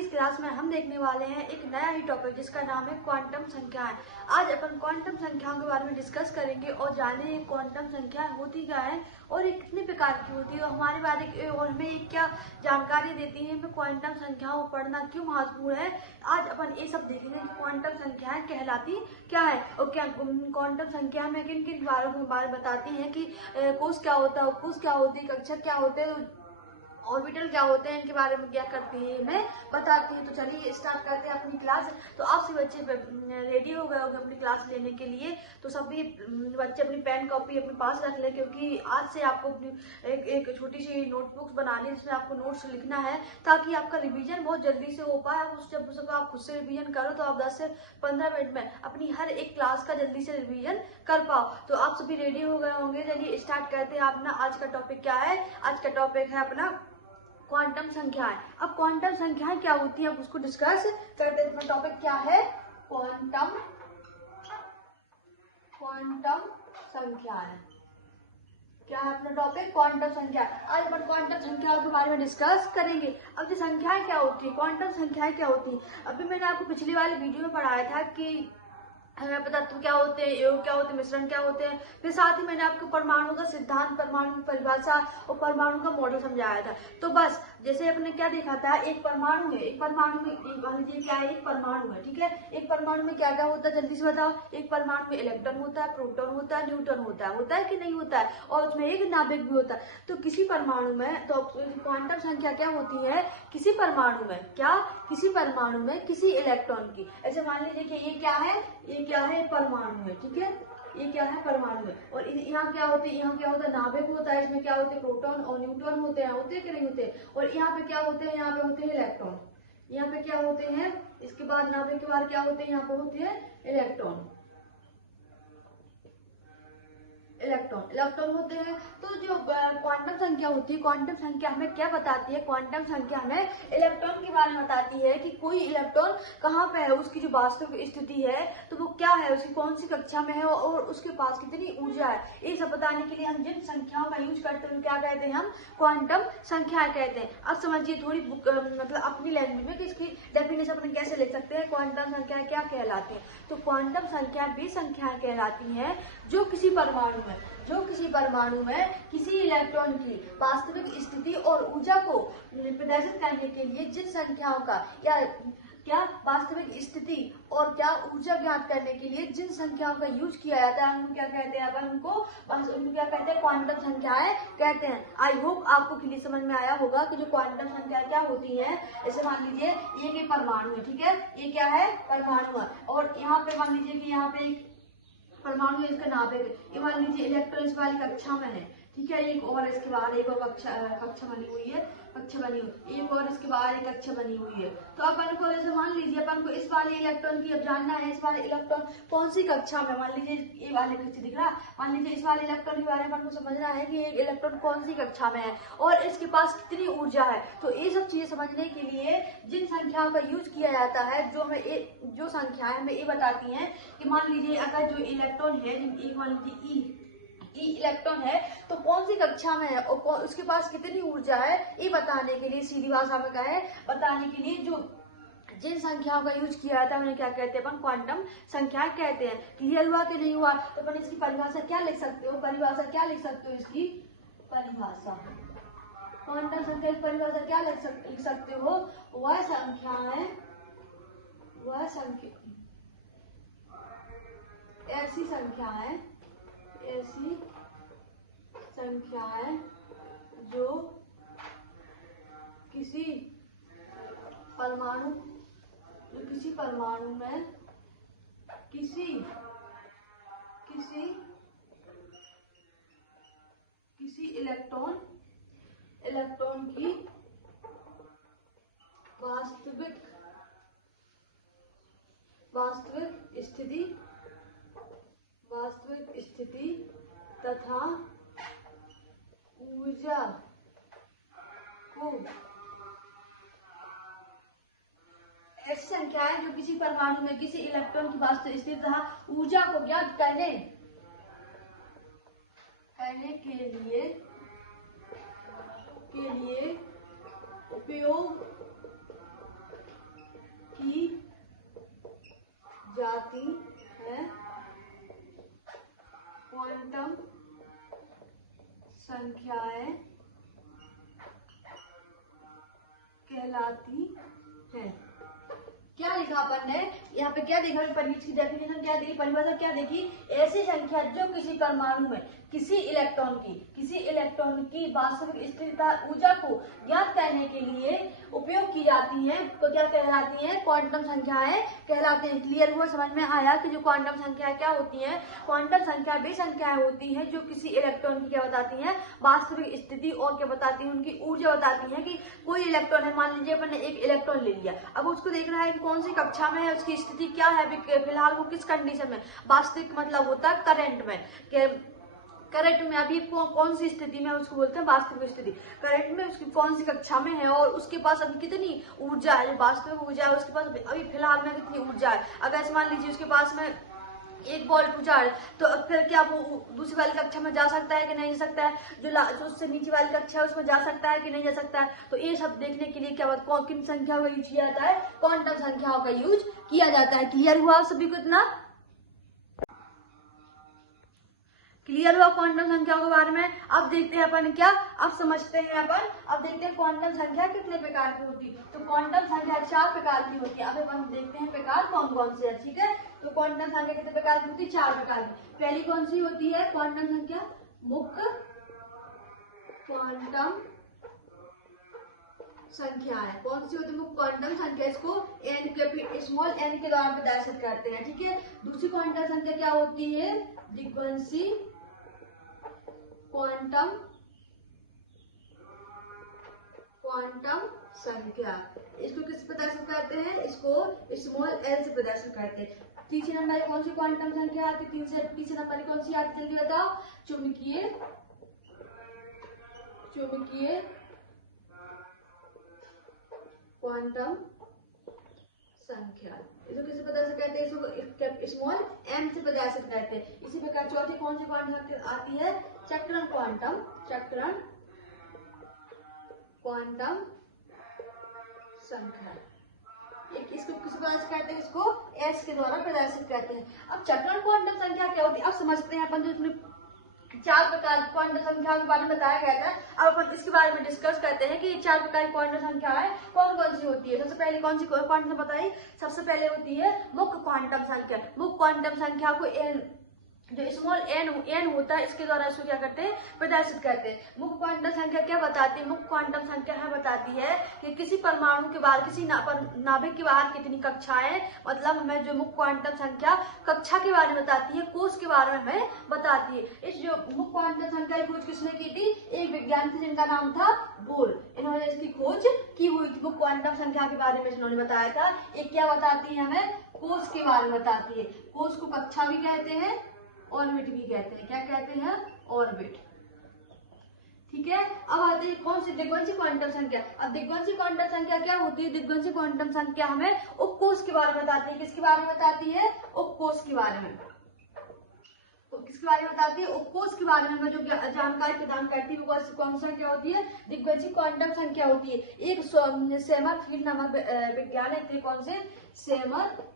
की इस क्लास में हम देखने वाले हैं एक नया ही टॉपिक जिसका नाम है क्वांटम संख्याएं। आज अपन क्वांटम संख्याओं के बारे में डिस्कस करेंगे और जानेंगे क्वांटम संख्याएं होती क्या है और ये कितने प्रकार की होती है और हमारे बारे और हमें क्या जानकारी देती है, हमें क्वांटम संख्याओं को पढ़ना क्यों महत्वपूर्ण है। आज अपन ये सब देखेंगे कि क्वांटम संख्याएं कहलाती क्या है और क्या क्वांटम संख्या में किन किन बारों के बारे में बताती हैं कि कोष क्या होता है, उपकोष क्या होती है, कक्षा क्या होते हैं, ऑर्बिटल क्या होते हैं, इनके बारे में क्या करती है मैं बताती हूँ। तो चलिए स्टार्ट करते हैं अपनी क्लास। तो आप सभी बच्चे रेडी हो गए होंगे अपनी क्लास लेने के लिए। तो सभी बच्चे अपनी पेन कॉपी अपने पास रख लें, क्योंकि आज से आपको अपनी एक छोटी सी नोटबुक्स बनानी है जिसमें आपको नोट्स लिखना है, ताकि आपका रिवीजन बहुत जल्दी से हो पाए। जब आप खुद से रिवीजन करो तो आप 10 से 15 मिनट में अपनी हर एक क्लास का जल्दी से रिवीजन कर पाओ। तो आप सभी रेडी हो गए होंगे। चलिए स्टार्ट करते हैं। अपना आज का टॉपिक क्या है? आज का टॉपिक है अपना क्वांटम संख्याएं। अब क्वांटम संख्याएं क्या होती है, अब उसको डिस्कस करते हैं। टॉपिक क्या है? क्वांटम संख्याएं। क्या है अपना टॉपिक? क्वांटम संख्या। आज अपन क्वांटम संख्याओं के बारे में डिस्कस करेंगे। अब ये संख्याएं क्या होती है, क्वांटम संख्याएं क्या होती है? अभी मैंने आपको पिछली वाली वीडियो में पढ़ाया था कि हमें पदार्थ क्या होते हैं, योग क्या होते हैं, मिश्रण क्या होते हैं। फिर साथ ही मैंने आपको परमाणु का सिद्धांत, परमाणु की परिभाषा और परमाणु का मॉडल समझाया था। तो बस जैसे अपने क्या देखा था, एक परमाणु है, एक परमाणु में मान लीजिए क्या है, एक परमाणु है, ठीक है। एक परमाणु में क्या क्या होता है जल्दी से बताओ। एक परमाणु में इलेक्ट्रॉन होता है, प्रोटॉन होता है, न्यूट्रॉन होता है कि नहीं होता है, और उसमें एक नाभिक भी होता है। तो किसी परमाणु में तो क्वांटम संख्या क्या होती है? किसी परमाणु में क्या, किसी परमाणु में किसी इलेक्ट्रॉन की। ऐसे मान लीजिए कि ये क्या है, ये क्या है, परमाणु है, ठीक है। ये क्या है, परमाणु है। और यहाँ क्या होते हैं, यहाँ क्या होता है, नाभिक होता है। इसमें क्या होते हैं, प्रोटॉन और न्यूट्रॉन होते हैं कि नहीं होते। और यहाँ पे क्या होते हैं, यहाँ पे होते हैं इलेक्ट्रॉन। यहाँ पे क्या होते हैं, इसके बाद नाभिक के बाद क्या होते हैं, यहाँ पे होते हैं इलेक्ट्रॉन इलेक्ट्रॉन होते हैं। तो जो क्वांटम संख्या होती है, क्वांटम संख्या हमें क्या बताती है? क्वांटम संख्या हमें इलेक्ट्रॉन के बारे में बताती है कि कोई इलेक्ट्रॉन कहाँ पे है, उसकी जो वास्तविक स्थिति है तो वो क्या है, उसकी कौन सी कक्षा में है और उसके पास कितनी ऊर्जा है। ये सब बताने के लिए हम जिन संख्याओं का यूज करते हैं क्या कहते हैं, हम क्वांटम संख्या कहते हैं। अब समझिए थोड़ी बुक मतलब अपनी लैंग्वेज में कि इसकी डेफिनेशन अपन कैसे लिख सकते हैं, क्वांटम संख्या क्या कहलाती है। तो क्वांटम संख्या वे संख्याएं कहलाती हैं जो किसी परमाणु में किसी इलेक्ट्रॉन की वास्तविक स्थिति और ऊर्जा को प्रदर्शित करने के लिए जिन संख्याओं का या क्या वास्तविक स्थिति और क्या ऊर्जा ज्ञात करने के लिए जिन संख्याओं का यूज किया जाता है, हम क्या कहते हैं, अपन उनको क्या कहते हैं, क्वांटम संख्याएं कहते हैं। आई होप आपको क्लियर समझ में आया होगा कि जो क्वांटम संख्या क्या होती है। जैसे मान लीजिए ये परमाणु है, ठीक है, ये क्या है, परमाणु है। और यहाँ पे मान लीजिए कि यहाँ पे एक परमाणु इसका नाभिक, ये मान लीजिए इलेक्ट्रॉन इस वाली कक्षा में है, ठीक है। एक और इसके बाहर एक और कक्षा बनी हुई है, एक और इसके बाहर एक कक्षा बनी हुई है। तो अपन को जैसे मान लीजिए अपन को इस वाले इलेक्ट्रॉन की अब जानना है, इस वाले इलेक्ट्रॉन कौन सी कक्षा में, मान लीजिए ये वाले कक्षा दिख रहा है, मान लीजिए इस वाले इलेक्ट्रॉन के बारे में अपन को समझना है कि एक इलेक्ट्रॉन कौन सी कक्षा में है और इसके पास कितनी ऊर्जा है। तो ये सब चीजें समझने के लिए जिन संख्याओं का यूज किया जाता है, जो संख्याएं हमें ये बताती हैं कि मान लीजिए अगर जो इलेक्ट्रॉन है, मान लीजिए ई इलेक्ट्रॉन है तो कौन सी कक्षा में है और उसके पास कितनी ऊर्जा है, ये बताने के लिए, सीधी भाषा में कहे बताने के लिए जो जिन संख्याओं का यूज किया जाता है उन्हें क्या कहते हैं, अपन क्वांटम संख्याएं कहते हैं। क्लियर हुआ कि नहीं हुआ? तो अपन इसकी परिभाषा क्या लिख सकते हो, इसकी परिभाषा, क्वांटम संख्या की परिभाषा क्या लिख सकते हो? वह संख्याएं ऐसी संख्याएं जो किसी परमाणु में किसी इलेक्ट्रॉन की वास्तविक स्थिति तथा ऊर्जा को, ऐसी संख्याएं जो किसी परमाणु में किसी इलेक्ट्रॉन की वास्तविक स्थिति तथा ऊर्जा को ज्ञात करने के लिए उपयोग कहलाती है, क्वांटम संख्याएं कहलाती है। क्या लिखा अपन ने यहाँ पे, क्या देखा परिवेश की डेफिनेशन क्या देखी, परिभाषा क्या देखी, ऐसी संख्या जो किसी परमाणु में किसी इलेक्ट्रॉन की वास्तविक स्थिति तथा ऊर्जा को ज्ञात करने के लिए उपयोग की जाती है, तो क्या कहलाती है, क्वांटम संख्याएं कहलाते हैं। क्लियर हुआ, समझ में आया कि जो क्वांटम संख्याएं क्या होती हैं, क्वांटम संख्या वे संख्याएं होती हैं जो किसी इलेक्ट्रॉन की क्या बताती हैं, वास्तविक स्थिति और क्या बताती हैं, उनकी ऊर्जा बताती है। कि कोई इलेक्ट्रॉन है, मान लीजिए अपन ने एक इलेक्ट्रॉन ले लिया, अब उसको देखना है कि कौन सी कक्षा में है, उसकी स्थिति क्या है, फिलहाल वो किस कंडीशन में, वास्तविक मतलब होता है करंट में, करंट में अभी कौन सी स्थिति में, उसको बोलते हैं वास्तविक स्थिति। करंट में उसकी कौन सी कक्षा में है और उसके पास अभी कितनी ऊर्जा है, वास्तविक ऊर्जा है उसके पास अभी फिलहाल में कितनी ऊर्जा है। अगर मान लीजिए उसके पास में 1 वोल्ट ऊर्जा है, तो फिर क्या वो दूसरी वाली कक्षा में जा सकता है कि नहीं जा सकता है, जो उससे नीचे वाली कक्षा है उसमें जा सकता है कि नहीं जा सकता है। तो ये सब देखने के लिए क्या किन संख्याओं का यूज किया जाता है, क्वांटम संख्याओं का यूज किया जाता है। क्लियर हुआ सभी को इतना? क्लियर हुआ क्वांटम संख्याओं के बारे में? अब देखते हैं अपन क्या, अब समझते हैं अपन, अब देखते हैं क्वांटम संख्या कितने प्रकार की होती है। तो क्वांटम संख्या 4 प्रकार की होती है। अब अपन देखते हैं प्रकार कौन कौन से है, ठीक है। तो क्वांटम संख्या कितने प्रकार की होती है, 4 प्रकार की। पहली कौन सी होती है क्वांटम संख्या, मुख्य क्वांटम संख्या है। कौन सी होती है मुख्य क्वांटम संख्या, इसको स्मॉल एन के द्वारा प्रदर्शित करते हैं, ठीक है। दूसरी क्वांटम संख्या क्या होती है, दिग्वंशी क्वांटम संख्या। इसको किस प्रदर्शित करते हैं, इसको स्मॉल एल से प्रदर्शित करते हैं। तीसरे नंबर कौन सी क्वांटम संख्या आती है, तीसरे नंबर कौन सी आती है, जल्दी बताओ, चुंबकीय क्वांटम संख्या। इसको किसे प्रदर्शित करते हैं, इसको स्मॉल एम से प्रदर्शित करते हैं। इसी प्रकार चौथी कौन सी क्वांटम संख्या आती है, चक्रण क्वांटम संख्या। इसको किस प्रदर्शित करते हैं, इसको एस के द्वारा प्रदर्शित करते हैं। अब चक्रण क्वांटम संख्या क्या होती है, अब समझते हैं अपन। जो इसमें 4 प्रकार की क्वांटम संख्या के बारे में बताया गया था, अब अपन इसके बारे में डिस्कस करते हैं कि 4 प्रकार की क्वांटम संख्या है कौन कौन सी होती है। सबसे पहले कौन सी क्वांटम बताई, सबसे पहले होती है मुख्य क्वांटम संख्या। मुख्य क्वांटम संख्या को जो स्मॉल एन होता है, इसके द्वारा इसको क्या करते हैं, प्रदर्शित करते हैं। मुख्य क्वांटम संख्या क्या बताती है, मुख्य क्वांटम संख्या है बताती है कि किसी परमाणु के बाहर, किसी नाभिक के बाहर कितनी कक्षाएं, मतलब हमें जो मुख्य क्वांटम संख्या कक्षा के बारे में बताती है, कोष के बारे में हमें बताती है। इस जो मुख्य क्वांटम संख्या की खोज किसने की थी, एक विज्ञानी थे जिनका नाम था बोर। इन्होंने इसकी खोज की हुई थी। मुख्य क्वांटम संख्या के बारे में इन्होंने बताया था। एक क्या बताती है, हमें कोष के बारे में बताती है। कोष को कक्षा भी कहते हैं, ऑर्बिट भी कहते हैं। क्या कहते हैं, ऑर्बिट, ठीक है। अब आते हैं कौन सी, दिग्वंशी क्वांटम संख्या। अब दिग्वंशी क्वांटम संख्या क्या होती है, दिग्वंशी क्वांटम संख्या हमें उपकोष के बारे में बताती है। किसके बारे में बताती है, उपकोष के बारे में। तो किसके बारे में बताती है, उपकोष के बारे में जो जानकारी प्रदान करती है वो कौन सा क्या होती है, दिग्वंशी क्वांटम संख्या होती है। एक सेमरफील्ड नामक वैज्ञानिक थे, कौन से, सेमरफील्ड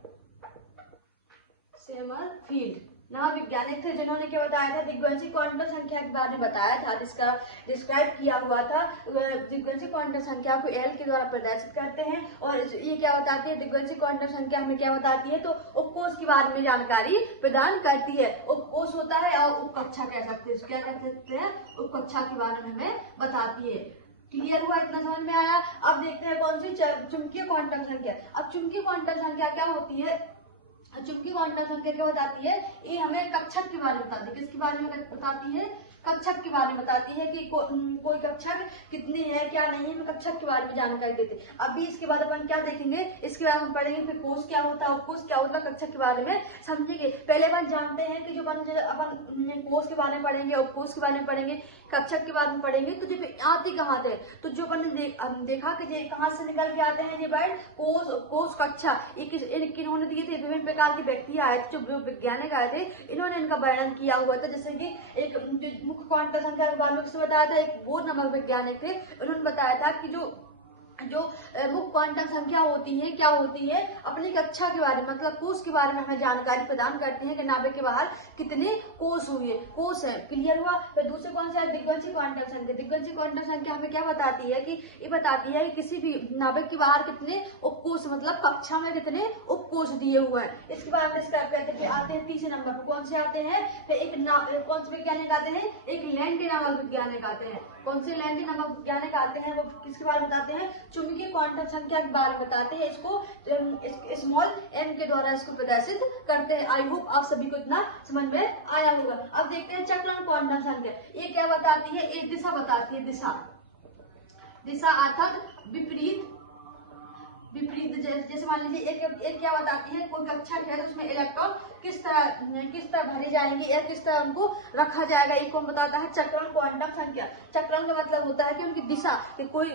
नामक वैज्ञानिक थे, जिन्होंने क्या बताया था, दिग्वंशी क्वांटम संख्या के बारे में बताया था, जिसका डिस्क्राइब किया हुआ था। दिग्वंशी क्वांटम संख्या को एल के द्वारा प्रदर्शित करते हैं। और ये क्या बताती है, दिग्वंशी क्वांटम संख्या हमें क्या बताती है, तो उपकोष के बारे में जानकारी प्रदान करती है। उपकोष होता है और उपकक्षा कह सकते हैं, क्या कह सकते हैं, उपकक्षा के बारे में हमें बताती है। क्लियर हुआ, इतना समझ में आया? अब देखते हैं कौन सी, चुंबकीय क्वांटम संख्या। अब चुंबकीय क्वांटम संख्या क्या होती है, चुंबकीय क्वांटम संख्या क्या बताती है, ये हमें कक्षक के बारे में बताती है। किसके बारे में बताती है, कक्षक के बारे में बताती है कि कोई कक्षक कितनी है क्या नहीं है, कक्षक के बारे में जानकारी देते हैं। अभी इसके बाद अपन क्या देखेंगे, इसके बाद हम पढ़ेंगे फिर कोष क्या होता है, उपकोष क्या होता है, कक्षक के बारे में समझेंगे। पहले अपन जानते हैं कि जो अपन कोष के बारे में पढ़ेंगे, उपकोष के बारे में पढ़ेंगे, कक्षक के बारे में पढ़ेंगे, तो जो आते कहाँ थे, तो जो अपन ने देखा कि कहाँ से निकल के आते हैं ये वर्ड, कोष कक्षा। इन्होंने दिए थे, विभिन्न प्रकार के व्यक्ति आए थे, जो वैज्ञानिक आए थे, इन्होंने इनका वर्णन किया हुआ था। जैसे कि एक मुख्य क्वांटम संख्या के बारे में बताया था, एक बोर नामक वैज्ञानिक थे, उन्होंने बताया था कि जो जो मुख्य क्वांटम संख्या होती है क्या होती है, अपनी कक्षा के बारे में मतलब कोष के बारे में हमें जानकारी प्रदान करती है कि नाभिक के बाहर कितने कोष हुए, कोष है। क्लियर हुआ। फिर दूसरे कौन सा है, दिग्वंशी क्वांटम संख्या। दिग्वंशी क्वांटम संख्या हमें क्या बताती है कि ये बताती है कि किसी भी नाभिक के बाहर कितने उपकोष मतलब कक्षा में कितने उपकोष दिए हुए हैं। इसके बाद हम डिस्क्राइब करते हैं। आते हैं तीसरे नंबर पर, कौन से आते हैं, फिर एक कौन से वैज्ञानिक आते हैं, एक लैंडी नामक वैज्ञानिक आते हैं। कौन से लैंडी नामक वैज्ञानिक आते हैं, वो किसके बारे में बताते हैं, चुंबकीय क्वांटम संख्या के बारे में बताते हैं। इसको स्मॉल m के द्वारा इसको प्रदर्शित करते हैं। आई होप आप सभी को इतना समझ में आया होगा। अब देखते हैं चक्रण क्वांटम संख्या। ये क्या बताती है, एक दिशा बताती है, दिशा अर्थात विपरीत जैसे मान लीजिए एक क्या बताती है, कोई कक्षा है तो उसमें इलेक्ट्रॉन किस तरह भरे जाएंगे या किस तरह उनको रखा जाएगा, एक कौन बताता है, चक्रण क्वांटम संख्या। चक्रण का मतलब होता है कि उनकी दिशा, कि कोई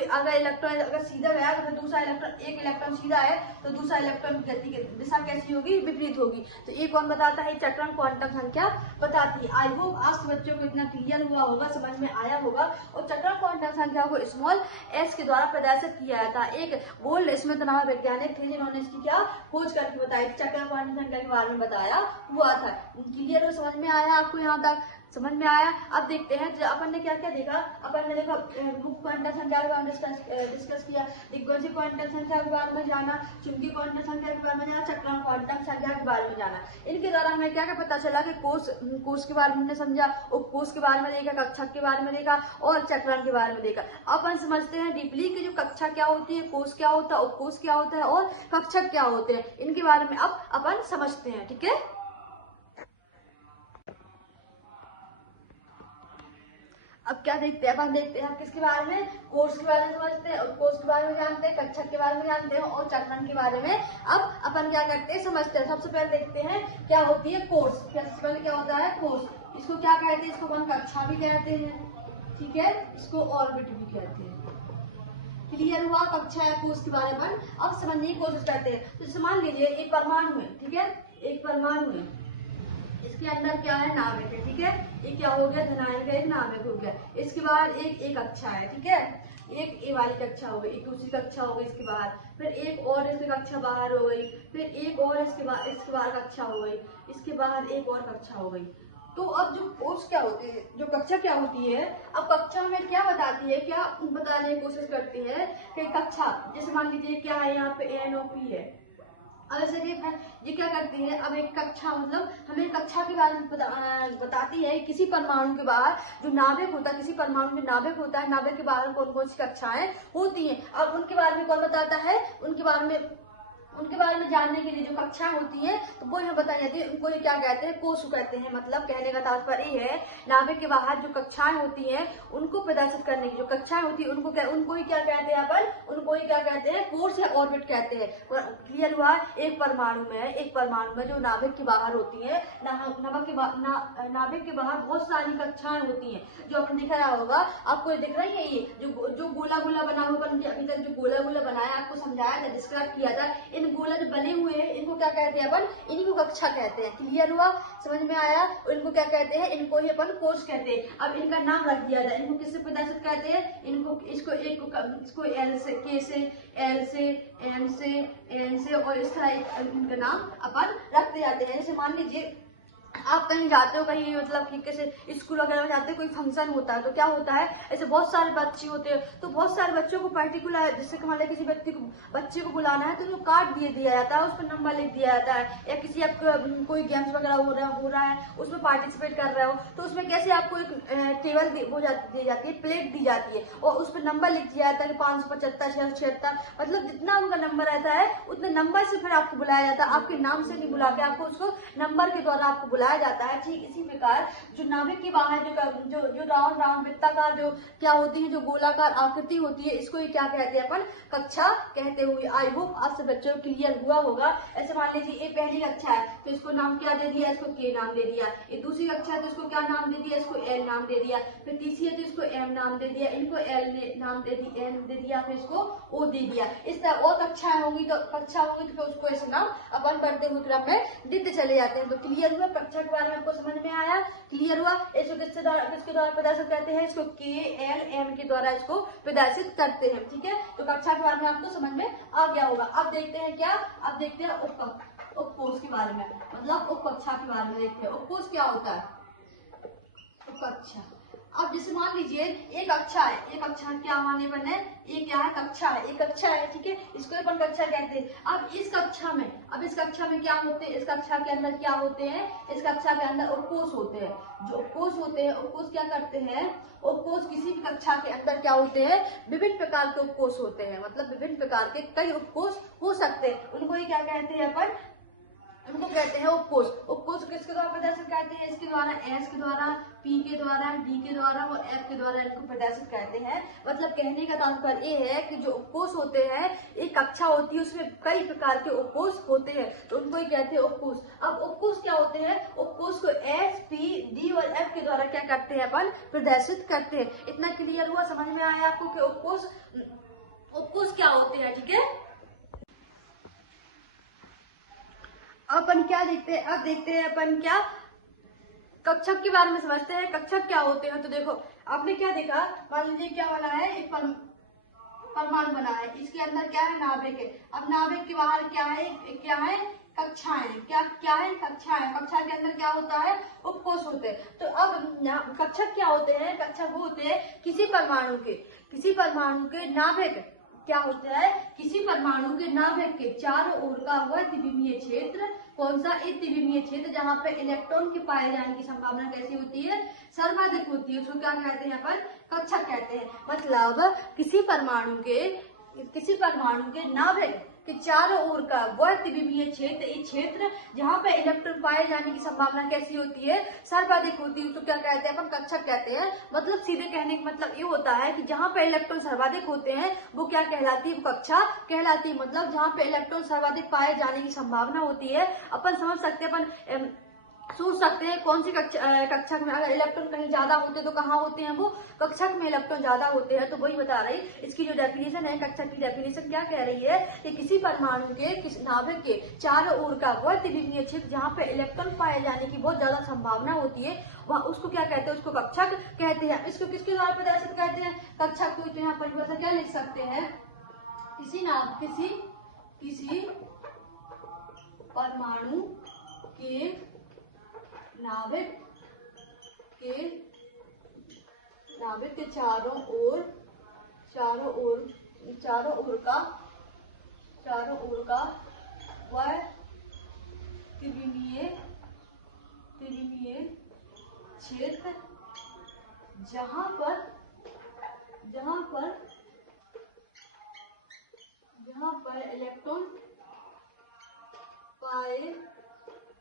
अगर इलेक्ट्रॉन अगर सीधा गया तो फिर दूसरा इलेक्ट्रॉन, एक इलेक्ट्रॉन सीधा है तो दूसरा इलेक्ट्रॉन की गति की दिशा कैसी होगी, विपरीत होगी। तो ये कौन बताता है, चक्रण क्वांटम संख्या बताती है। आई होप आज बच्चों को इतना क्लियर हुआ होगा, समझ में आया होगा। और चक्रण क्वांटम संख्या को स्मॉल s के द्वारा प्रदर्शित किया जाता है। एक गोल्ड स्मिथ नामक वैज्ञानिक थे जिन्होंने इसकी क्या खोज करके बताई, चक्रण क्वांटम संख्या के बारे में बताया हुआ था। क्लियर हो, समझ में आया आपको, यहाँ तक समझ में आया। अब देखते हैं अपन ने क्या क्या देखा। अपन ने देखा मुख्य क्वांटम संख्या के बारे में डिस्कस किया, दिग्वंशी क्वांटम संख्या के बारे में जाना, चुंबकीय क्वांटम संख्या के बारे में जाना, चक्रण क्वांटम संख्या के बारे में जाना। इनके द्वारा हमें क्या क्या पता चला कि कोष के बारे में हमने समझा, उपकोष के बारे में देखा, कक्षा के बारे में देखा और चक्रण के बारे में देखा। अपन समझते हैं डीपली की जो कक्षा क्या होती है, कोष क्या होता है, उपकोष क्या होता है और कक्षा क्या होते हैं, इनके बारे में अब अपन समझते हैं। ठीक है, अब क्या देखते हैं, अपन देखते हैं किसके बारे में, कोर्स के बारे में समझते हैं, कोर्स के बारे में जानते हैं, कक्षा के बारे में जानते हैं और चक्रण के बारे में अब अपन क्या करते हैं, समझते हैं। सबसे पहले देखते हैं क्या होती है कोर्स। सबसे पहले क्या होता है कोर्स, इसको क्या कहते हैं, इसको अपन कक्षा भी कहते हैं, ठीक है, इसको ऑर्बिट भी कहते हैं। क्लियर हुआ, कक्षा या कोर्स के बारे में अब समझने की कोशिश करते हैं। तो जैसे मान लीजिए एक परमाणु है, ठीक है, एक परमाणु है, इसके अंदर क्या है, नाभिक है, ठीक है, ये क्या हो गया, धनायन का एक नाभिक हो गया। इसके बाद एक कक्षा है, ठीक है, एक ए वाली कक्षा हो गई, एक दूसरी कक्षा हो गई, इसके बाद फिर एक और इसकी कक्षा बाहर हो गई, फिर एक और इसके बाद कक्षा हो गई, इसके बाद एक और कक्षा हो गई। तो अब जो कोर्स क्या होती है, जो कक्षा क्या होती है, अब कक्षा में क्या बताती है, क्या बताने की कोशिश करती है कि कक्षा, जैसे मान लीजिए क्या है, यहाँ पे NO3 है। अब ऐसे ये क्या करती है, अब एक कक्षा मतलब हमें कक्षा के बारे में बताती है। किसी परमाणु के बाहर जो नाभिक होता है, किसी परमाणु में नाभिक होता है, नाभिक के बाहर कौन कौन सी कक्षाएं होती हैं, अब उनके बारे में कौन बताता है, उनके बारे में जानने के लिए जो कक्षाएं होती हैं तो वो यहाँ बताई जाती है। उनको ये क्या कहते हैं, कोष कहते हैं। मतलब कहने का तात्पर्य ये है, नाभिक के बाहर जो कक्षाएं होती हैं उनको प्रदर्शित करने की जो कक्षाएं होती है उनको ही क्या कहते हैं, अपन उनको ही क्या कहते हैं, कोर्स या ऑर्बिट कहते हैं। क्लियर हुआ। एक परमाणु में जो नाभिक के बाहर होती है, नाभिक के बाहर बहुत सारी कक्षाएं होती हैं, जो आपने दिख रहा होगा, आपको दिख रही है, ये जो गोला बना हुआ, अभी तक जो गोला बनाया आपको समझाया था, डिस्क्राइब किया था। इन गोला जो बने हुए हैं इनको क्या कहते हैं, अपन इनको कक्षा कहते हैं। क्लियर हुआ, समझ में आया। इनको क्या कहते हैं, इनको ही अपन कोर्स कहते हैं। अब इनका नाम रख दिया जाए, इनको किससे प्रदर्शित कहते हैं, इसको एल से, के से, एल से, एम से, एन से और इस तरह इनका नाम अपन रखते जाते हैं। जैसे मान लीजिए आप कहीं जाते हो, कहीं मतलब कैसे स्कूल वगैरह में जाते हो, कोई फंक्शन होता है तो क्या होता है, ऐसे बहुत सारे बच्चे होते हैं, तो बहुत सारे बच्चों को पर्टिकुलर, जैसे मान लीजिए किसी बच्चे को बुलाना है तो उसको कार्ड दिया जाता है, उस पर नंबर लिख दिया जाता है। या किसी आपको कोई गेम्स वगैरह हो रहा है, उसमें पार्टिसिपेट कर रहे हो तो उसमें कैसे आपको एक टेबल दी जाती है, प्लेट दी जाती है और उस पर नंबर लिख दिया जाता है 575, 676, मतलब जितना उनका नंबर रहता है उतने नंबर से फिर आपको बुलाया जाता है। आपके नाम से नहीं बुला के आपको उसको नंबर के द्वारा आपको बुलाया जाता है। ठीक इसी प्रकार जो नाभिक के बाहर जो राउंड वृत्ताकार जो क्या होती है, जो गोलाकार आकृति होती है, इसको ही क्या कहते हैं, अपन कक्षा कहते हुए। आई होप आप सब बच्चों को क्लियर हुआ होगा। ऐसे मान लीजिए ये पहली कक्षा है तो इसको नाम क्या दे दिया, इसको के नाम दे दिया। ये दूसरी कक्षा है तो इसको क्या नाम दे दिया, इसको एल नाम दे दिया। फिर तीसरी है तो इसको एम नाम दे दिया, इनको एल नाम दे दिया, एन दे दिया, फिर इसको ओ दे दिया। इस तरह और कक्षाएं होंगी तो फिर उसको ऐसे नाम अपन बढ़ते हुए क्रम में देते चले जाते हैं। तो क्लियर हुआ। कक्षा के बारे में आपको समझ में आया, क्लियर हुआ। इसको किसके द्वारा प्रदर्शित करते हैं, इसको KLM के द्वारा इसको प्रदर्शित करते हैं, ठीक है। तो कक्षा के बारे में आपको समझ में आ गया होगा। अब देखते हैं क्या, अब देखते हैं उपकोष के बारे में, मतलब उपकक्षा के बारे में देखते हैं। उपकोष क्या होता है, उपकक्षा। अब जैसे मान लीजिए एक कक्षा है, एक कक्षा क्या माने बने, ये क्या है, कक्षा है, एक कक्षा है, ठीक है, इसको अपन कक्षा कहते हैं। अब इस कक्षा में क्या होते हैं, इस कक्षा के अंदर क्या होते हैं, इस कक्षा के अंदर उपकोष होते हैं। जो उपकोष होते हैं, उपकोष क्या करते हैं, उपकोष किसी भी कक्षा के अंदर क्या होते हैं, विभिन्न प्रकार के उपकोष होते हैं, मतलब विभिन्न प्रकार के कई उपकोष हो सकते हैं। उनको ये क्या कहते हैं अपन, उनको कहते हैं उपकोष। उपकोष किसके द्वारा प्रदर्शित करते हैं, इसके द्वारा, S के द्वारा, P के द्वारा, D के द्वारा और F के द्वारा इनको प्रदर्शित करते हैं। मतलब कहने का तात्पर्य ये है कि जो उपकोष होते हैं, एक कक्षा होती है उसमें कई प्रकार के उपकोष होते हैं, तो उनको ही कहते हैं उपकोष। अब उपकोष क्या होते हैं, उपकोष को S, P, D और F के द्वारा क्या करते हैं अपन, प्रदर्शित करते हैं। इतना क्लियर हुआ, समझ में आया आपको कि उपकोष क्या होते हैं, ठीक है। अपन क्या देखते हैं, अब देखते हैं अपन क्या कक्षक के बारे में समझते हैं। कक्षक क्या होते हैं, तो देखो आपने क्या देखा, मान लीजिए क्या बना है, एक परमाणु बना है, इसके अंदर क्या है, नाभिक है। अब नाभिक के बाहर क्या है, कक्षाएं, क्या है, कक्षाएं। कक्षा के अंदर क्या होता है, उपकोष होते हैं। तो अब कक्षक क्या होते हैं, कक्षक वो होते हैं किसी परमाणु के नाभिक, क्या होता है, किसी परमाणु के नाभिक के चारों ओर का वह द्विविमीय क्षेत्र, कौन सा, एक द्विविमीय क्षेत्र जहाँ पे इलेक्ट्रॉन के पाए जाने की संभावना कैसी होती है, सर्वाधिक होती है, उसको क्या कहते हैं अपन, कक्षक कहते हैं। मतलब किसी परमाणु के नाभिक के चारों ओर का वह द्विविमीय क्षेत्र, एक क्षेत्र जहाँ पे इलेक्ट्रॉन पाए जाने की संभावना कैसी होती है, सर्वाधिक होती है, तो क्या कहते हैं अपन, कक्षक कहते हैं। मतलब सीधे कहने का मतलब ये होता है कि जहाँ पे इलेक्ट्रॉन सर्वाधिक होते हैं वो क्या कहलाती है, वो कक्षा कहलाती है। मतलब जहाँ पे इलेक्ट्रॉन सर्वाधिक पाए जाने की संभावना होती है, अपन समझ सकते हैं, अपन सोच सकते हैं कौन सी कक्षक में अगर इलेक्ट्रॉन कहीं ज्यादा होते हैं तो कहाँ होते हैं, वो कक्षक में इलेक्ट्रॉन ज्यादा होते हैं। तो वही बता रही, इसकी जो डेफिनेशन है, कक्षक की डेफिनेशन क्या कह रही है कि किसी परमाणु के, किसी नाभिक के चारों ओर का वह द्विविमीय क्षेत्र जहाँ पे इलेक्ट्रॉन पाए जाने की बहुत ज्यादा संभावना होती है, वह उसको क्या कहते हैं, उसको कक्षक कहते हैं। इसको किसके द्वारा प्रदर्शित करते हैं, कक्षक को। तो यहाँ परिभाषा क्या लिख सकते हैं, किसी परमाणु के नाभिक के चारों ओर का वह द्विविमीय क्षेत्र जहां पर इलेक्ट्रॉन पाए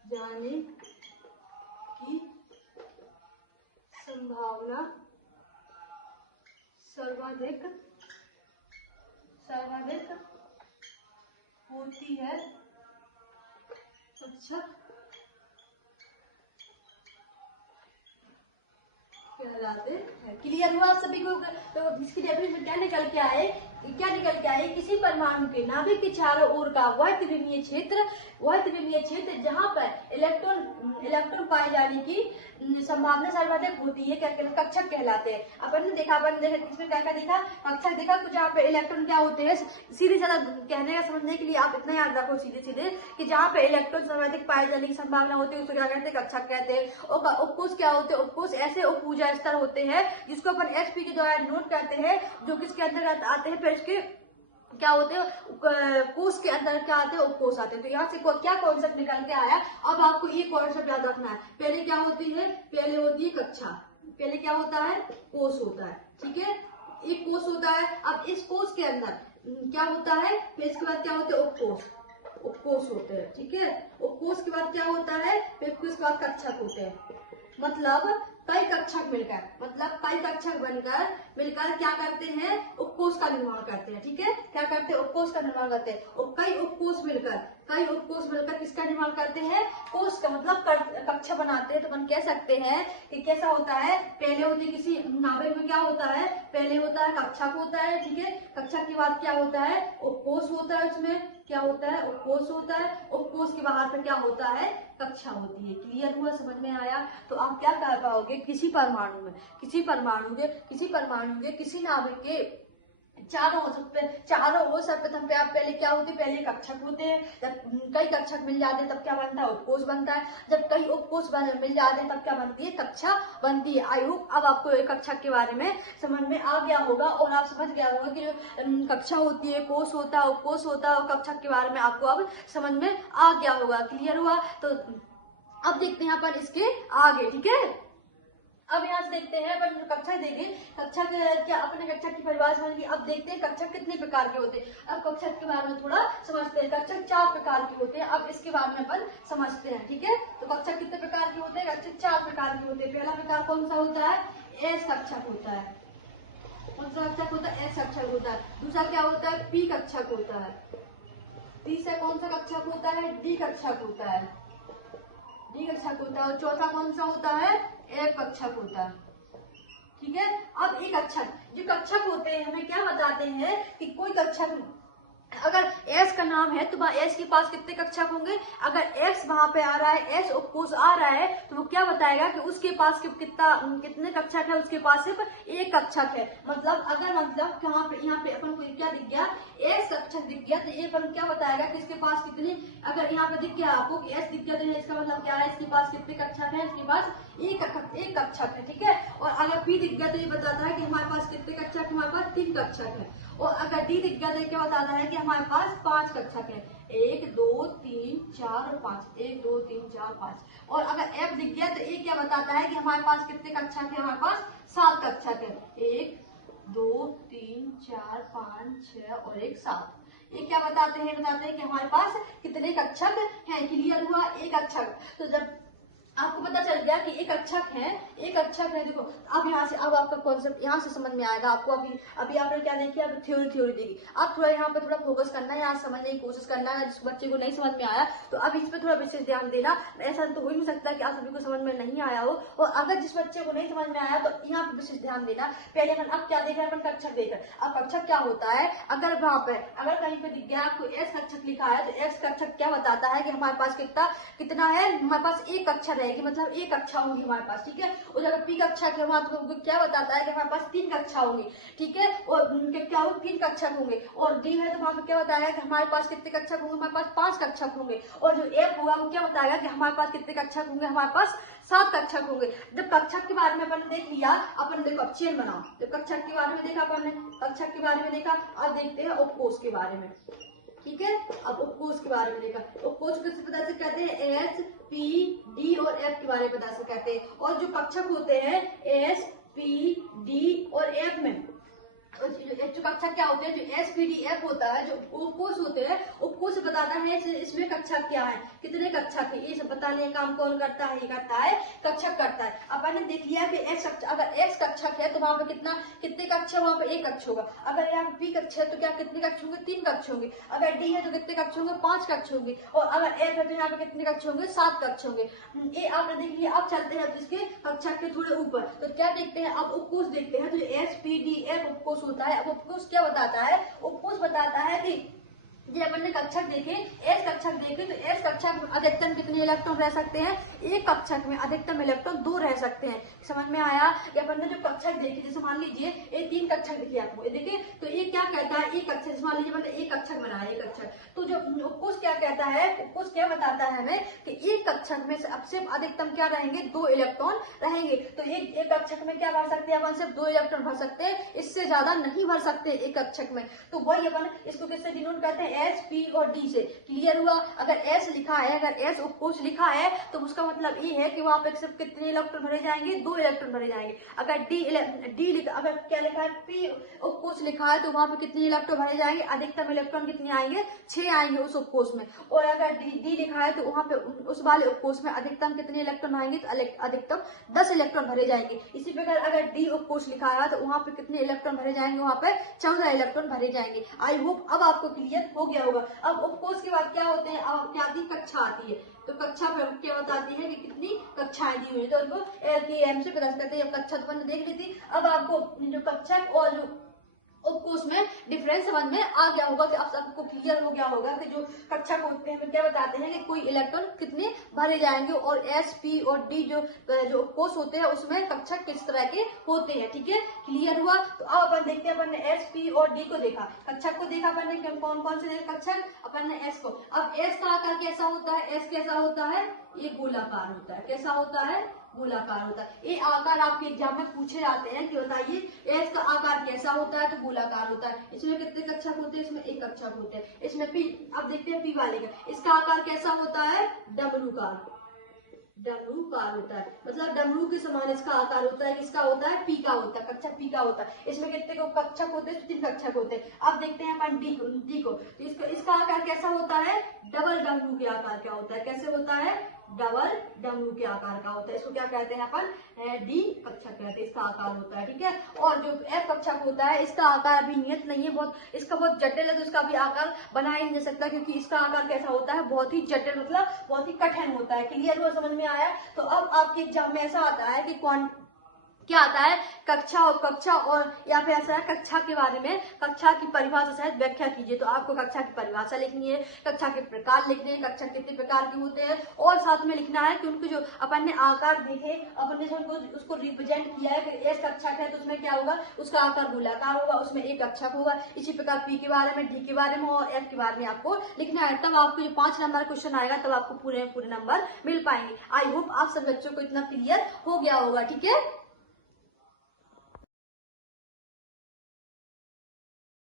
जाने की संभावना सर्वाधिक होती है, कक्षक कहलाते हैं। क्लियर हुआ सभी को। तो इसकी डेफिनेशन क्या निकल के आए, किसी परमाणु के नाभिक के चारों ओर का वह द्विविमीय क्षेत्र जहां पर इलेक्ट्रॉन पाए जाने की संभावना सर्वाधिक होती है, क्या कक्षक कहलाते हैं। अपन ने देखा इसमें क्या देखा, कक्षक देखा, तो जहाँ पे इलेक्ट्रॉन क्या होते हैं, सीधे साधा कहने का समझने के लिए आप इतना याद रखो सीधे कि जहाँ पे इलेक्ट्रॉन सर्वाधिक पाए जाने की संभावना होती है उसको क्या कहते हैं, कक्षक कहते हैं। और उपकोष क्या होते हैं, उपकोष ऐसे उपऊर्जा स्तर होते हैं जिसको अपन HP के द्वारा नोट करते हैं, जो किसके अंतर्गत आते हैं, फिर इसके क्या होते हैं, कोष के अंदर क्या आते हैं, उपकोष आते हैं। तो यहाँ से क्या कॉन्सेप्ट निकल के आया, अब आपको ये कॉन्सेप्ट याद रखना है। पहले क्या होती है, पहले होती है कक्षा, पहले क्या होता है, कोष होता है, ठीक है, एक कोष होता है। अब इस कोष के अंदर क्या होता है, फिर इसके बाद क्या होते हैं, उपकोष होते हैं, ठीक है। उपकोष के बाद क्या होता है, फिर उसके बाद कक्षक होते हैं। मतलब कई कक्षक मिलकर क्या करते हैं, उपकोष का निर्माण करते हैं, ठीक है। क्या करते हैं, उपकोष का निर्माण करते हैं। और कई उपकोष मिलकर कई उपकोष मिलकर किसका निर्माण करते हैं, कोष का मतलब कक्षा बनाते हैं। तो हम कह सकते हैं कि कैसा होता है, पहले होती है किसी नाभिक में क्या होता है, पहले होता है कक्षक होता है, ठीक है, कक्षक के बाद क्या होता है, उपकोष होता है, उसमें क्या होता है, उपकोष होता है, उपकोष के बाहर पे क्या होता है, कक्षा होती है। क्लियर हुआ, समझ में आया। तो आप क्या कह पाओगे, किसी परमाणु में किसी नाभिक के चारों ओर सर्वप्रथम पे आप पहले क्या होती है, पहले कक्षक होते हैं। जब कई कक्षक मिल जाते हैं तब क्या बनता है, उपकोष बनता है। जब कई उपकोष मिल जाते हैं तब क्या बनती है, कक्षा बनती है। आई होप अब आपको एक कक्षक के बारे में समझ में आ गया होगा और आप समझ गया होगा कि जो कक्षा होती है, कोष होता है, उपकोष होता है और कक्षक के बारे में आपको अब समझ में आ गया होगा। क्लियर हुआ। तो अब देखते हैं अपन इसके आगे, ठीक है। अब यहाँ से देखते हैं अपन कक्षा देखें, कक्षा क्या अपने कक्षा की परिभाषा समझ ली। अब देखते हैं कक्षा कितने प्रकार के होते हैं। अब कक्षा के बारे में थोड़ा समझते हैं। कक्षा 4 प्रकार के होते हैं। अब इसके बारे में अपन समझते हैं, ठीक है। तो कक्षा कितने प्रकार के होते हैं, कक्षा 4 प्रकार के होते हैं। पहला प्रकार कौन सा होता है, एस कक्षक होता है। कौन सा कक्षक होता है, एस कक्षक होता है। दूसरा क्या होता है, पी कक्षक होता है। तीसरा कौन सा कक्षक होता है, डी कक्षक होता है, डी कक्षक होता है। और चौथा कौन सा होता है, एक कक्षक होता है, ठीक है। अब एक कक्षक, जो कक्षक होते हैं हमें क्या बताते हैं कि कोई कक्षक अगर S का नाम है तो वहाँ S के पास कितने कक्षक होंगे। अगर S वहां पे आ रहा है, S उपकोष आ रहा है, तो वो क्या बताएगा कि उसके पास कितने कक्षक है, उसके पास सिर्फ एक कक्षक है। मतलब अगर कहाँ पे, यहाँ पे अपन को क्या दिख गया, S कक्षक दिख गया, तो ये अपन क्या बताएगा कि इसके पास कितने, अगर यहाँ पे दिख गया आपको कि S दिख गया तो इसका मतलब क्या है, इसके पास कितने कक्षक है, इसके पास एक कक्षक है, ठीक है। और अगर P दिख गया तो ये बताता है कि हमारे पास कितने कक्षक है, हमारे पास 3 कक्षक है। और अगर डी दिख गया तो क्या बताता है कि हमारे पास 5 कक्षक है, 1 2 3 4 और 5, 1 2 3 4 5। और अगर एफ दिख गया तो ये क्या बताता है कि हमारे पास कितने कक्षक है, हमारे पास 7 कक्षक है, 1 2 3 4 5 6 और 1 7। ये क्या बताते हैं कि हमारे पास कितने कक्षक हैं। क्लियर हुआ, एक कक्षक। तो जब आपको पता चल गया कि एक कक्षक है, देखो अब यहाँ से, अब आपका कॉन्सेप्ट यहाँ से समझ में आएगा आपको। अभी आपने क्या देखी, अब थ्योरी देखी। आप थोड़ा यहाँ पे थोड़ा फोकस करना है, यहाँ समझने की कोशिश करना है। जिस बच्चे को नहीं समझ में आया तो अब इस पे थोड़ा विशेष ध्यान देना। ऐसा तो हो ही नहीं सकता कि आप सभी को समझ में नहीं आया हो। और अगर जिस बच्चे को नहीं समझ में आया तो यहाँ पे विशेष ध्यान देना। पहले अपन अब क्या देख रहे हैं, अपन कक्षक देख रहे हैं। अब कक्षक क्या होता है, अगर वहां पे अगर कहीं पे दिख गया आपको एस कक्षक लिखा है तो एस कक्षक क्या बताता है कि हमारे पास कितना है, हमारे पास एक कक्षा रहेगी, मतलब एक कक्षा होगी हमारे पास, ठीक है। और अगर पी कक्षा है वहां तो क्या बताता है कि हमारे पास 3 कक्षा होंगी, ठीक है। और क्या होगा, 3 कक्षक होंगे। और डी है तो वहां पर क्या बताया कि हमारे पास कितने कक्षक होंगे, हमारे पास 5 कक्षक होंगे। और जो एफ होगा वो क्या बताएगा कि हमारे पास कितने कक्षक होंगे, हमारे पास 7 कक्षक होंगे। जब कक्षक के बारे में अपन देख लिया, अपन देखो अब चेन बनाओ। जब कक्षक के बारे में देखा अपन ने, कक्षक के बारे में देखा, अब देखते हैं उपकोष के बारे में, ठीक है। अब उपकोष के बारे में देखा, उपकोष किस पता से कहते हैं, एस पी डी और एफ के बारे में पता से कहते हैं। और जो कक्षक होते हैं एस पी डी और एफ में, जो कक्षक क्या होते हैं, जो एस पी डी एफ होता है, जो उपकोष होते हैं, उपकोष बताता है इसमें कक्षक क्या है, कितने कक्षक है, ये सब बताने का काम कौन करता है, ये करता है कक्षक करता है। अब मैंने देख लिया कि अगर एक्स कक्षक है तो वहां पे कितने कक्ष है, वहां पे एक कक्ष होगा। अगर यहाँ पी कक्ष है तो क्या कितने कक्ष होंगे, 3 कक्ष होंगे। अगर डी है तो कितने कक्ष होंगे, 5 कक्ष होंगे। और अगर एफ है तो यहाँ पे कितने कक्ष होंगे, 7 कक्ष होंगे। ये आपने देख लिया। अब चलते हैं इसके कक्षक के थोड़े ऊपर, तो क्या देखते हैं, अब उपकोष देखते हैं। तो एस पी डी एफ उपकोष होता है। अब उपकोष क्या बताता है, उपकोष बताता है कि जब अपन ने कक्षक देखे, एस कक्षक देखे, तो एस कक्षक में अधिकतम कितने इलेक्ट्रॉन रह सकते हैं, एक कक्षक में अधिकतम इलेक्ट्रॉन 2 रह सकते हैं। समझ में आया। कि अपन ने जो कक्षक देखे, जैसे मान लीजिए ये 3 कक्षक दिखे आपको, ये देखिए, तो ये क्या कहता है, एक कक्षक, मान लीजिए मैंने एक कक्षक बनाया, एक कक्षक, तो जो उपकोष क्या कहता है, उपकोष क्या बताता है हमें कि एक कक्षक में सिर्फ अधिकतम क्या रहेंगे, 2 इलेक्ट्रॉन रहेंगे। तो एक कक्षक में क्या भर सकते हैं अपन, सिर्फ 2 इलेक्ट्रॉन भर सकते हैं, इससे ज्यादा नहीं भर सकते एक कक्षक में। तो वही अपन इसको किससे डिनोट करते हैं, एस पी और डी से। क्लियर हुआ। अगर एस लिखा है, अगर एस उपकोष लिखा है तो उसका मतलब ये है कि वहां पे सिर्फ कितने इलेक्ट्रॉन भरे जाएंगे, 2 इलेक्ट्रॉन भरे जाएंगे। अगर डी लिखा, अगर क्या लिखा है, पी उपकोष लिखा है तो वहां पे कितने इलेक्ट्रॉन भरे जाएंगे, अधिकतम इलेक्ट्रॉन कितने आएंगे, 6 आएंगे उस उपकोष में, और अगर डी लिखा है तो वहाँ पे उस वाले उपकोष में अधिकतम कितने इलेक्ट्रॉन आएंगे, तो अधिकतम 10 इलेक्ट्रॉन भरे जाएंगे। इसी प्रकार अगर डी उपकोष लिखा है तो वहाँ पे कितने इलेक्ट्रॉन भरे जाएंगे, वहाँ पे 14 इलेक्ट्रॉन भरे जाएंगे। आई होप अब आपको क्लियर हो गया होगा। अब उपकोष के बाद क्या होते हैं, अब क्या आती है, कक्षा आती है। तो कक्षा क्या बताती है कि कितनी कक्षाएं दी हुई है, तो उनको LKM से पता करते हैं। कक्षा तो मैंने देख ली थी, अब आपको जो कक्षा और जो उपकोष में डिफरेंस समझ में आ गया होगा कि अब सबको क्लियर हो गया होगा कि जो कक्षा होते हैं क्या बताते हैं कि कोई इलेक्ट्रॉन कितने भरे जाएंगे, और S, P और D जो उपकोष होते हैं उसमें कक्षा किस तरह के होते हैं। ठीक है, क्लियर हुआ। तो अब अपन देखते हैं, अपन ने S, P और D को देखा, कक्षा को देखा अपन ने, कौन कौन से कक्षा, अपन ने S को। अब S का आकार कैसा होता है, S कैसा होता है, ये गोलाकार होता है। कैसा होता है, गोलाकार होता है। ये आकार आपके एग्जाम में पूछे जाते हैं कि बताइए एस का आकार कैसा होता है, तो गोलाकार होता है। इसमें कितने कक्षक होते हैं, इसमें एक कक्षक होते हैं। इसमें पी, अब देखते हैं पी वाले का, इसका आकार कैसा होता है, डमरूकार, डमरूकार होता है, मतलब डमरू के समान इसका आकार होता है। किसका होता है, पी का होता है, कक्षक पी का होता है। इसमें कितने को कक्षक होते हैं, 3 कक्षक होते हैं। अब देखते हैं अपन डी को, तो इसका आकार कैसा होता है, डबल डमरू के आकार का होता है। कैसे होता है, डबल डमरू के आकार का होता है। इसको क्या कहते हैं अपन, डी कक्षक कहते हैं, इसका आकार होता है। ठीक है, और जो एफ कक्षक होता है इसका आकार अभी नियत नहीं है, बहुत इसका बहुत जटिल है, तो इसका भी आकार बनाया नहीं जा सकता, क्योंकि इसका आकार कैसा होता है, बहुत ही जटिल, मतलब बहुत ही कठिन होता है। क्लियर हुआ, समझ में आया। तो अब आपके एग्जाम में ऐसा आता है कि क्या आता है, कक्षा और कक्षा, और या फिर ऐसा है कक्षा के बारे में, कक्षा की परिभाषा शायद व्याख्या कीजिए। तो आपको कक्षा की परिभाषा लिखनी है, कक्षा के प्रकार लिखने हैं, कक्षा कितने प्रकार के होते हैं, और साथ में लिखना है कि उनको जो अपन ने आकार देखे, अपन ने उसको रिप्रेजेंट किया है कि एस कक्षक है तो उसमें क्या होगा, उसका आकार गोलाकार होगा, उसमें एक कक्षक होगा। इसी प्रकार पी के बारे में, डी के बारे में और एफ के बारे में आपको लिखना है। तब आपको जो 5 नंबर क्वेश्चन आएगा तब आपको पूरे नंबर मिल पाएंगे। आई होप आप सब बच्चों को इतना क्लियर हो गया होगा। ठीक है।